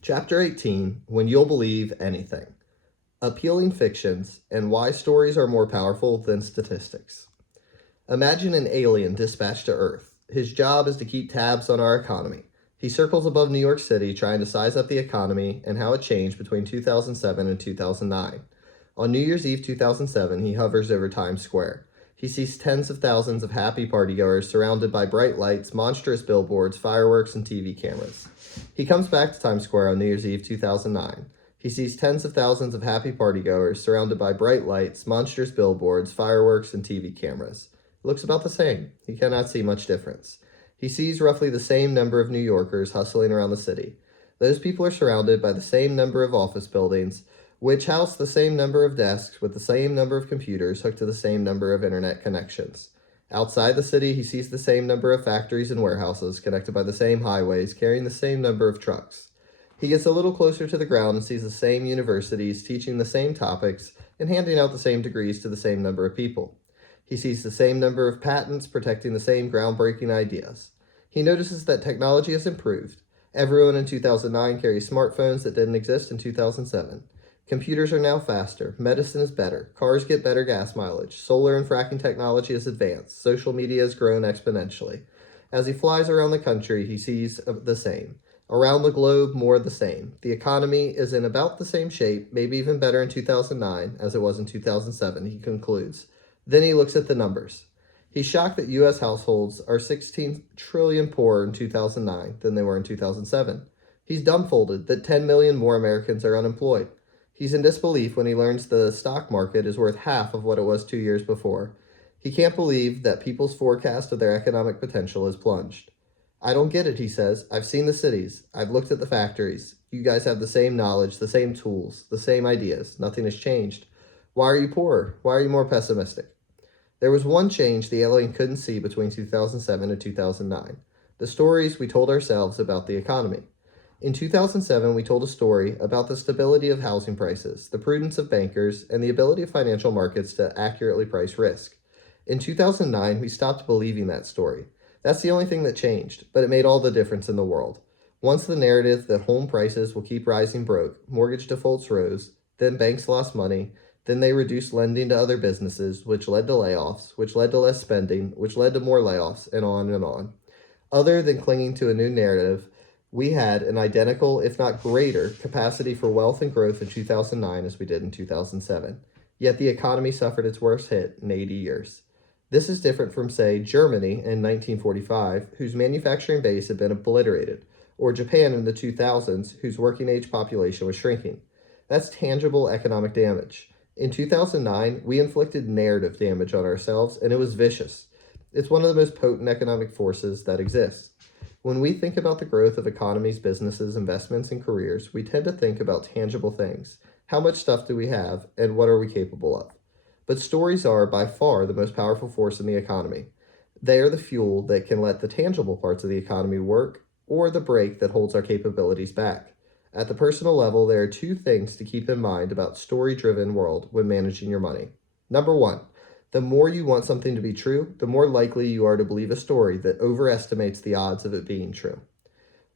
Chapter 18: When You'll Believe Anything. Appealing Fictions and Why Stories Are More Powerful Than Statistics. Imagine an alien dispatched to Earth. His job is to keep tabs on our economy. He circles above New York City trying to size up the economy and how it changed between 2007 and 2009. On New Year's Eve 2007, he hovers over Times Square. He sees tens of thousands of happy partygoers surrounded by bright lights, monstrous billboards, fireworks, and TV cameras. He comes back to Times Square on New Year's Eve 2009. He sees tens of thousands of happy partygoers surrounded by bright lights, monstrous billboards, fireworks, and TV cameras. It looks about the same. He cannot see much difference. He sees roughly the same number of New Yorkers hustling around the city. Those people are surrounded by the same number of office buildings, which house the same number of desks with the same number of computers hooked to the same number of internet connections. Outside the city, he sees the same number of factories and warehouses connected by the same highways carrying the same number of trucks. He gets a little closer to the ground and sees the same universities teaching the same topics and handing out the same degrees to the same number of people. He sees the same number of patents protecting the same groundbreaking ideas. He notices that technology has improved. Everyone in 2009 carries smartphones that didn't exist in 2007. Computers are now faster, medicine is better, cars get better gas mileage, solar and fracking technology has advanced, social media has grown exponentially. As he flies around the country, he sees the same. Around the globe, more of the same. The economy is in about the same shape, maybe even better in 2009 as it was in 2007, he concludes. Then he looks at the numbers. He's shocked that U.S. households are 16 trillion poorer in 2009 than they were in 2007. He's dumbfounded that 10 million more Americans are unemployed. He's in disbelief when he learns the stock market is worth half of what it was 2 years before. He can't believe that people's forecast of their economic potential has plunged. I don't get it, he says. I've seen the cities. I've looked at the factories. You guys have the same knowledge, the same tools, the same ideas. Nothing has changed. Why are you poorer? Why are you more pessimistic? There was one change the alien couldn't see between 2007 and 2009. The stories we told ourselves about the economy. In 2007, we told a story about the stability of housing prices, the prudence of bankers, and the ability of financial markets to accurately price risk. In 2009, we stopped believing that story. That's the only thing that changed, but it made all the difference in the world. Once the narrative that home prices will keep rising broke, mortgage defaults rose, then banks lost money, then they reduced lending to other businesses, which led to layoffs, which led to less spending, which led to more layoffs, and on and on. Other than clinging to a new narrative, we had an identical, if not greater, capacity for wealth and growth in 2009 as we did in 2007. Yet the economy suffered its worst hit in 80 years. This is different from, say, Germany in 1945, whose manufacturing base had been obliterated, or Japan in the 2000s, whose working age population was shrinking. That's tangible economic damage. In 2009, we inflicted narrative damage on ourselves, and it was vicious. It's one of the most potent economic forces that exists. When we think about the growth of economies, businesses, investments, and careers, we tend to think about tangible things. How much stuff do we have, and what are we capable of? But stories are, by far, the most powerful force in the economy. They are the fuel that can let the tangible parts of the economy work, or the brake that holds our capabilities back. At the personal level, there are two things to keep in mind about story-driven world when managing your money. Number one, the more you want something to be true, the more likely you are to believe a story that overestimates the odds of it being true.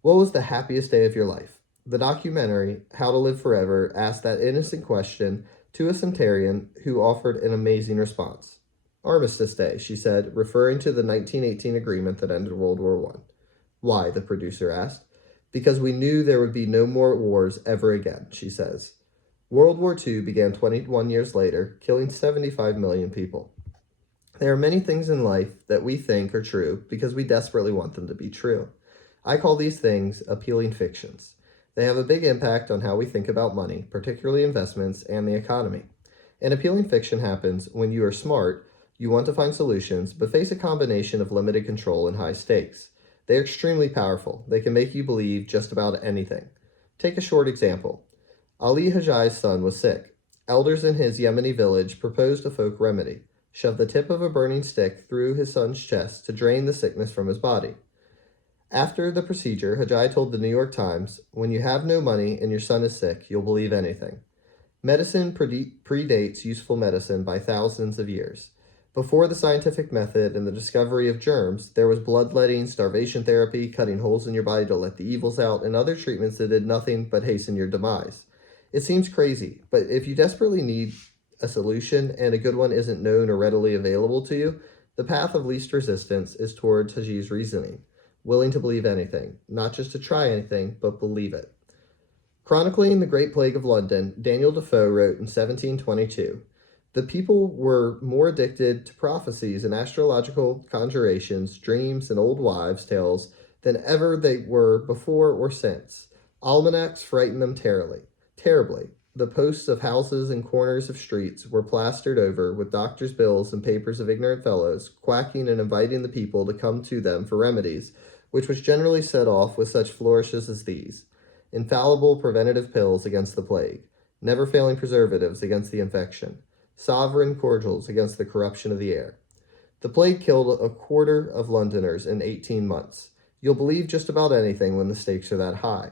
What was the happiest day of your life? The documentary, How to Live Forever, asked that innocent question to a centenarian who offered an amazing response. Armistice Day, she said, referring to the 1918 agreement that ended World War I. Why, the producer asked. Because we knew there would be no more wars ever again, she says. World War II began 21 years later, killing 75 million people. There are many things in life that we think are true because we desperately want them to be true. I call these things appealing fictions. They have a big impact on how we think about money, particularly investments and the economy. An appealing fiction happens when you are smart, you want to find solutions, but face a combination of limited control and high stakes. They are extremely powerful. They can make you believe just about anything. Take a short example. Ali Hajjai's son was sick. Elders in his Yemeni village proposed a folk remedy: shove the tip of a burning stick through his son's chest to drain the sickness from his body. After the procedure, Hajjai told the New York Times, "When you have no money and your son is sick, you'll believe anything." Medicine predates useful medicine by thousands of years. Before the scientific method and the discovery of germs, there was bloodletting, starvation therapy, cutting holes in your body to let the evils out, and other treatments that did nothing but hasten your demise. It seems crazy, but if you desperately need a solution and a good one isn't known or readily available to you, the path of least resistance is toward Taji's reasoning, willing to believe anything, not just to try anything, but believe it. Chronicling the Great Plague of London, Daniel Defoe wrote in 1722, "The people were more addicted to prophecies and astrological conjurations, dreams, and old wives' tales than ever they were before or since. Almanacs frightened them terribly. The posts of houses and corners of streets were plastered over with doctors' bills and papers of ignorant fellows, quacking and inviting the people to come to them for remedies, which was generally set off with such flourishes as these: infallible preventative pills against the plague, never failing preservatives against the infection, sovereign cordials against the corruption of the air. The plague killed a quarter of Londoners in 18 months. You'll believe just about anything when the stakes are that high.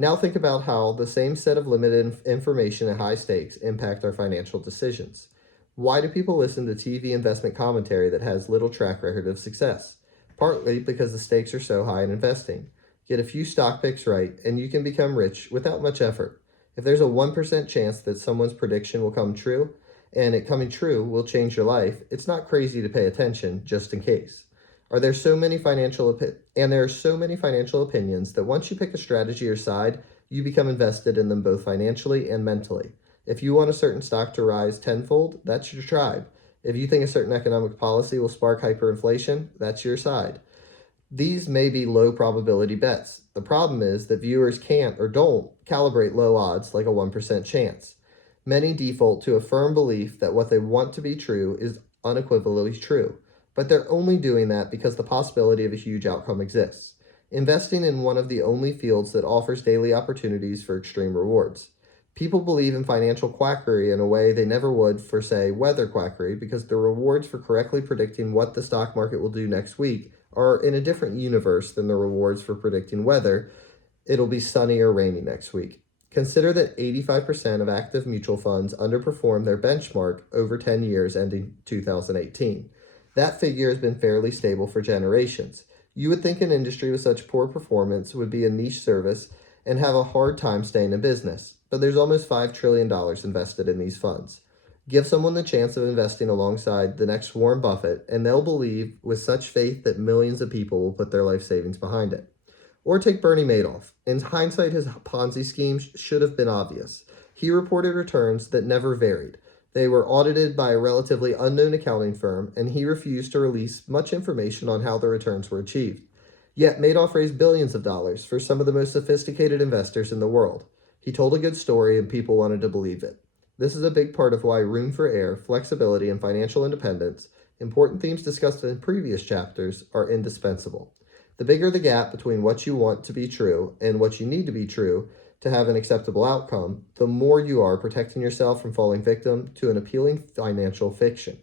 Now think about how the same set of limited information and high stakes impact our financial decisions. Why do people listen to TV investment commentary that has little track record of success? Partly because the stakes are so high in investing. Get a few stock picks right, and you can become rich without much effort. If there's a 1% chance that someone's prediction will come true, and it coming true will change your life, it's not crazy to pay attention just in case. There are so many financial opinions that once you pick a strategy or side, you become invested in them both financially and mentally. If you want a certain stock to rise tenfold, that's your tribe. If you think a certain economic policy will spark hyperinflation, that's your side. These may be low probability bets. The problem is that viewers can't or don't calibrate low odds like a 1% chance. Many default to a firm belief that what they want to be true is unequivocally true, but they're only doing that because the possibility of a huge outcome exists. Investing in one of the only fields that offers daily opportunities for extreme rewards. People believe in financial quackery in a way they never would for, say, weather quackery, because the rewards for correctly predicting what the stock market will do next week are in a different universe than the rewards for predicting whether it'll be sunny or rainy next week. Consider that 85% of active mutual funds underperformed their benchmark over 10 years ending 2018. That figure has been fairly stable for generations. You would think an industry with such poor performance would be a niche service and have a hard time staying in business, but there's almost $5 trillion invested in these funds. Give someone the chance of investing alongside the next Warren Buffett, and they'll believe with such faith that millions of people will put their life savings behind it. Or take Bernie Madoff. In hindsight, his Ponzi schemes should have been obvious. He reported returns that never varied. They were audited by a relatively unknown accounting firm, and he refused to release much information on how the returns were achieved. Yet Madoff raised billions of dollars for some of the most sophisticated investors in the world. He told a good story, and people wanted to believe it. This is a big part of why room for error, flexibility, and financial independence, important themes discussed in previous chapters, are indispensable. The bigger the gap between what you want to be true and what you need to be true to have an acceptable outcome, the more you are protecting yourself from falling victim to an appealing financial fiction.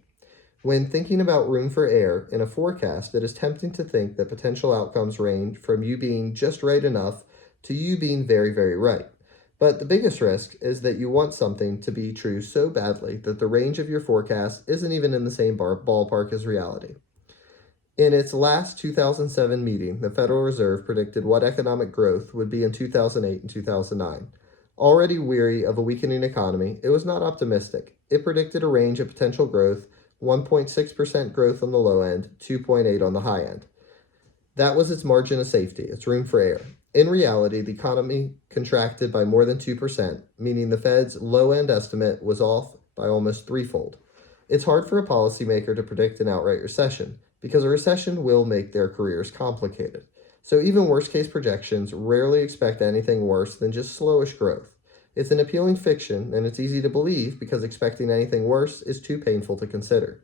When thinking about room for error in a forecast, it is tempting to think that potential outcomes range from you being just right enough to you being very, very right. But the biggest risk is that you want something to be true so badly that the range of your forecast isn't even in the same ballpark as reality. In its last 2007 meeting, the Federal Reserve predicted what economic growth would be in 2008 and 2009. Already weary of a weakening economy, it was not optimistic. It predicted a range of potential growth: 1.6% growth on the low end, 2.8% on the high end. That was its margin of safety, its room for error. In reality, the economy contracted by more than 2%, meaning the Fed's low-end estimate was off by almost threefold. It's hard for a policymaker to predict an outright recession, because a recession will make their careers complicated. So even worst-case projections rarely expect anything worse than just slowish growth. It's an appealing fiction, and it's easy to believe because expecting anything worse is too painful to consider.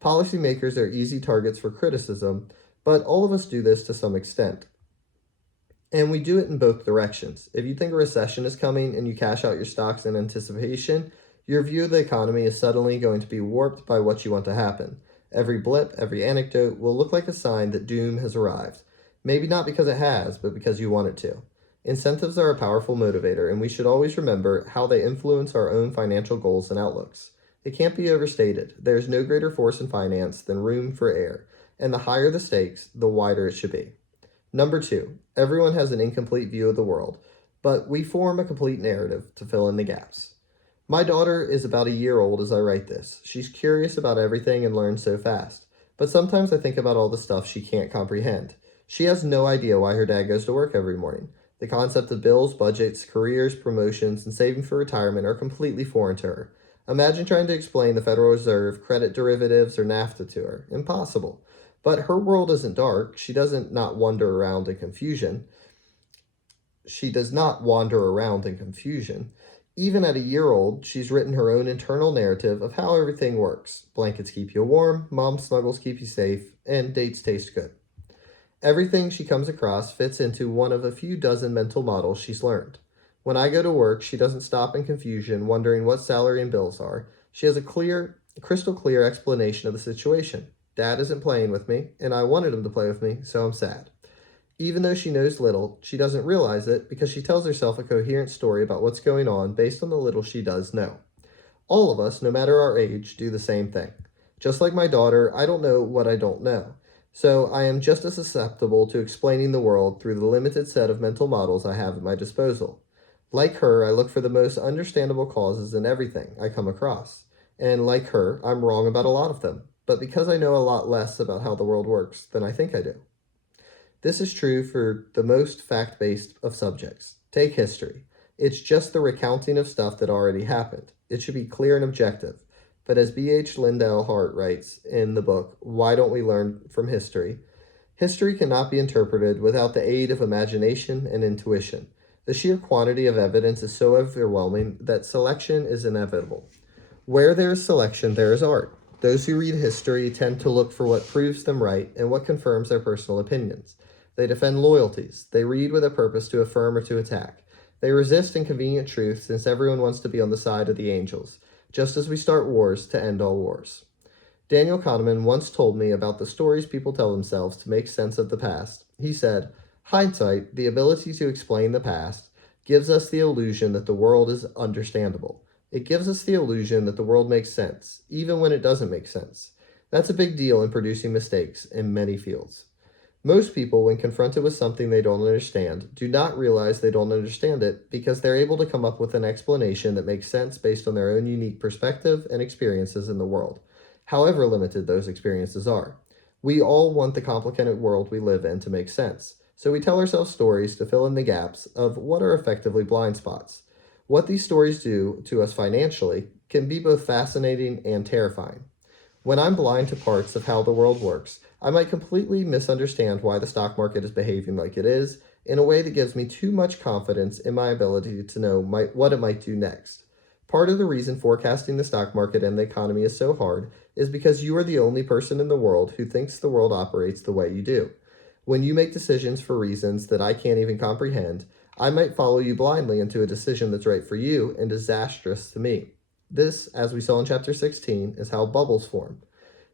Policymakers are easy targets for criticism, but all of us do this to some extent. And we do it in both directions. If you think a recession is coming and you cash out your stocks in anticipation, your view of the economy is suddenly going to be warped by what you want to happen. Every blip, every anecdote will look like a sign that doom has arrived. Maybe not because it has, but because you want it to. Incentives are a powerful motivator, and we should always remember how they influence our own financial goals and outlooks. It can't be overstated. There is no greater force in finance than room for error, and the higher the stakes, the wider it should be. Number 2, everyone has an incomplete view of the world, but we form a complete narrative to fill in the gaps. My daughter is about a year old as I write this. She's curious about everything and learns so fast, but sometimes I think about all the stuff she can't comprehend. She has no idea why her dad goes to work every morning. The concept of bills, budgets, careers, promotions, and saving for retirement are completely foreign to her. Imagine trying to explain the Federal Reserve, credit derivatives, or NAFTA to her. Impossible. But her world isn't dark. She doesn't not wander around in confusion. She does not wander around in confusion. Even at a year old, she's written her own internal narrative of how everything works. Blankets keep you warm, mom snuggles keep you safe, and dates taste good. Everything she comes across fits into one of a few dozen mental models she's learned. When I go to work, she doesn't stop in confusion wondering what salary and bills are. She has a crystal clear explanation of the situation. Dad isn't playing with me, and I wanted him to play with me, so I'm sad. Even though she knows little, she doesn't realize it because she tells herself a coherent story about what's going on based on the little she does know. All of us, no matter our age, do the same thing. Just like my daughter, I don't know what I don't know. So I am just as susceptible to explaining the world through the limited set of mental models I have at my disposal. Like her, I look for the most understandable causes in everything I come across. And like her, I'm wrong about a lot of them, but because I know a lot less about how the world works than I think I do. This is true for the most fact-based of subjects. Take history. It's just the recounting of stuff that already happened. It should be clear and objective. But as B.H. Lindell Hart writes in the book, Why Don't We Learn from History? History cannot be interpreted without the aid of imagination and intuition. The sheer quantity of evidence is so overwhelming that selection is inevitable. Where there is selection, there is art. Those who read history tend to look for what proves them right and what confirms their personal opinions. They defend loyalties. They read with a purpose to affirm or to attack. They resist inconvenient truth since everyone wants to be on the side of the angels, just as we start wars to end all wars. Daniel Kahneman once told me about the stories people tell themselves to make sense of the past. He said, hindsight, the ability to explain the past, gives us the illusion that the world is understandable. It gives us the illusion that the world makes sense, even when it doesn't make sense. That's a big deal in producing mistakes in many fields. Most people, when confronted with something they don't understand, do not realize they don't understand it because they're able to come up with an explanation that makes sense based on their own unique perspective and experiences in the world, however limited those experiences are. We all want the complicated world we live in to make sense, so we tell ourselves stories to fill in the gaps of what are effectively blind spots. What these stories do to us financially can be both fascinating and terrifying. When I'm blind to parts of how the world works, I might completely misunderstand why the stock market is behaving like it is in a way that gives me too much confidence in my ability to know what it might do next. Part of the reason forecasting the stock market and the economy is so hard is because you are the only person in the world who thinks the world operates the way you do. When you make decisions for reasons that I can't even comprehend, I might follow you blindly into a decision that's right for you and disastrous to me. This, as we saw in chapter 16, is how bubbles form.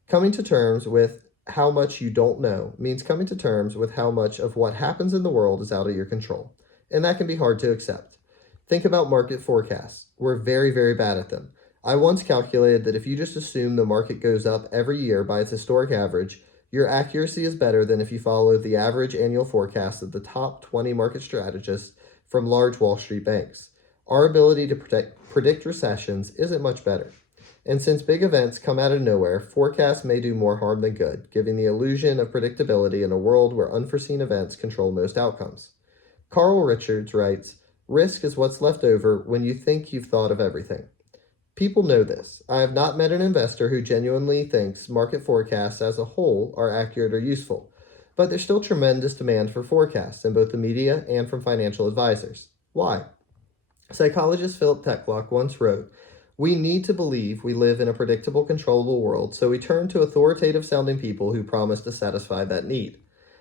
Coming to terms with how much you don't know means coming to terms with how much of what happens in the world is out of your control, and that can be hard to accept. Think about market forecasts. We're very, very bad at them. I once calculated that if you just assume the market goes up every year by its historic average, your accuracy is better than if you follow the average annual forecast of the top 20 market strategists from large Wall Street banks. Our ability to predict recessions isn't much better. And since big events come out of nowhere, forecasts may do more harm than good, giving the illusion of predictability in a world where unforeseen events control most outcomes. Carl Richards writes, risk is what's left over when you think you've thought of everything. People know this. I have not met an investor who genuinely thinks market forecasts as a whole are accurate or useful, but there's still tremendous demand for forecasts in both the media and from financial advisors. Why? Psychologist Philip Tetlock once wrote, we need to believe we live in a predictable, controllable world, so we turn to authoritative-sounding people who promise to satisfy that need.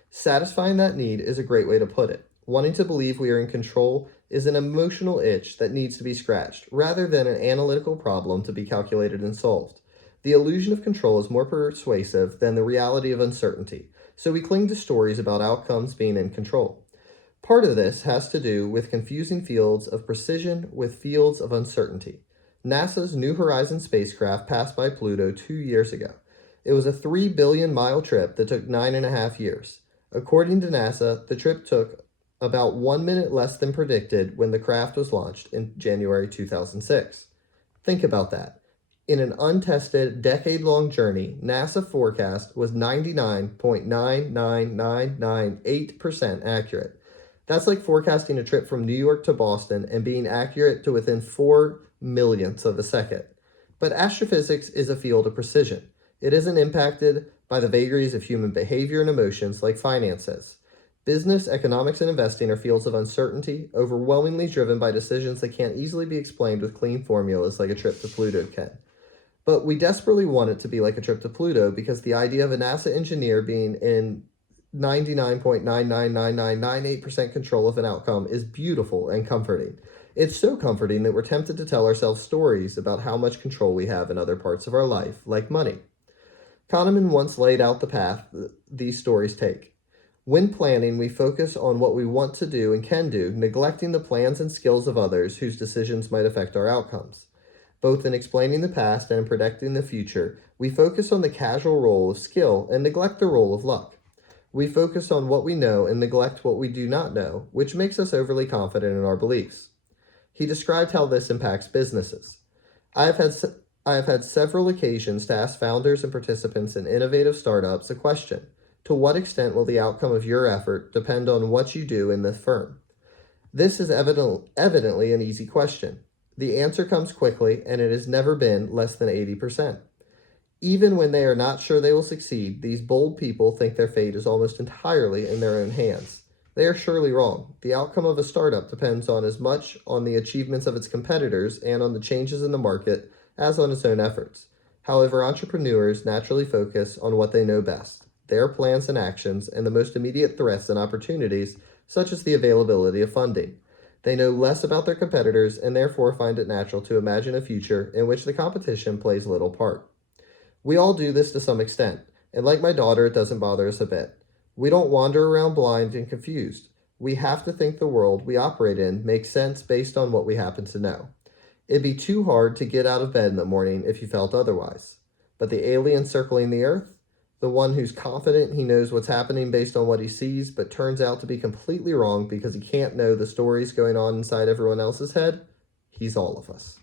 Satisfying that need is a great way to put it. Wanting to believe we are in control is an emotional itch that needs to be scratched, rather than an analytical problem to be calculated and solved. The illusion of control is more persuasive than the reality of uncertainty, so we cling to stories about outcomes being in control. Part of this has to do with confusing fields of precision with fields of uncertainty. NASA's New Horizons spacecraft passed by Pluto 2 years ago. It was a 3 billion mile trip that took 9.5 years. According to NASA, the trip took about 1 minute less than predicted when the craft was launched in January 2006. Think about that. In an untested, decade-long journey, NASA forecast was 99.99998% accurate. That's like forecasting a trip from New York to Boston and being accurate to within 4 millionths of a second. But astrophysics is a field of precision. It isn't impacted by the vagaries of human behavior and emotions like finance is. Business, economics, and investing are fields of uncertainty, overwhelmingly driven by decisions that can't easily be explained with clean formulas like a trip to Pluto can. But we desperately want it to be like a trip to Pluto because the idea of a NASA engineer being in 99.999998% control of an outcome is beautiful and comforting. It's so comforting that we're tempted to tell ourselves stories about how much control we have in other parts of our life, like money. Kahneman once laid out the path these stories take. When planning, we focus on what we want to do and can do, neglecting the plans and skills of others whose decisions might affect our outcomes. Both in explaining the past and in predicting the future, we focus on the casual role of skill and neglect the role of luck. We focus on what we know and neglect what we do not know, which makes us overly confident in our beliefs. He described how this impacts businesses. I have had several occasions to ask founders and participants in innovative startups a question. To what extent will the outcome of your effort depend on what you do in the firm? This is evidently an easy question. The answer comes quickly, and it has never been less than 80%. Even when they are not sure they will succeed, these bold people think their fate is almost entirely in their own hands. They are surely wrong. The outcome of a startup depends on as much on the achievements of its competitors and on the changes in the market as on its own efforts. However, entrepreneurs naturally focus on what they know best, their plans and actions, and the most immediate threats and opportunities, such as the availability of funding. They know less about their competitors and therefore find it natural to imagine a future in which the competition plays little part. We all do this to some extent, and like my daughter, it doesn't bother us a bit. We don't wander around blind and confused. We have to think the world we operate in makes sense based on what we happen to know. It'd be too hard to get out of bed in the morning if you felt otherwise. But the alien circling the Earth, the one who's confident he knows what's happening based on what he sees, but turns out to be completely wrong because he can't know the stories going on inside everyone else's head, he's all of us.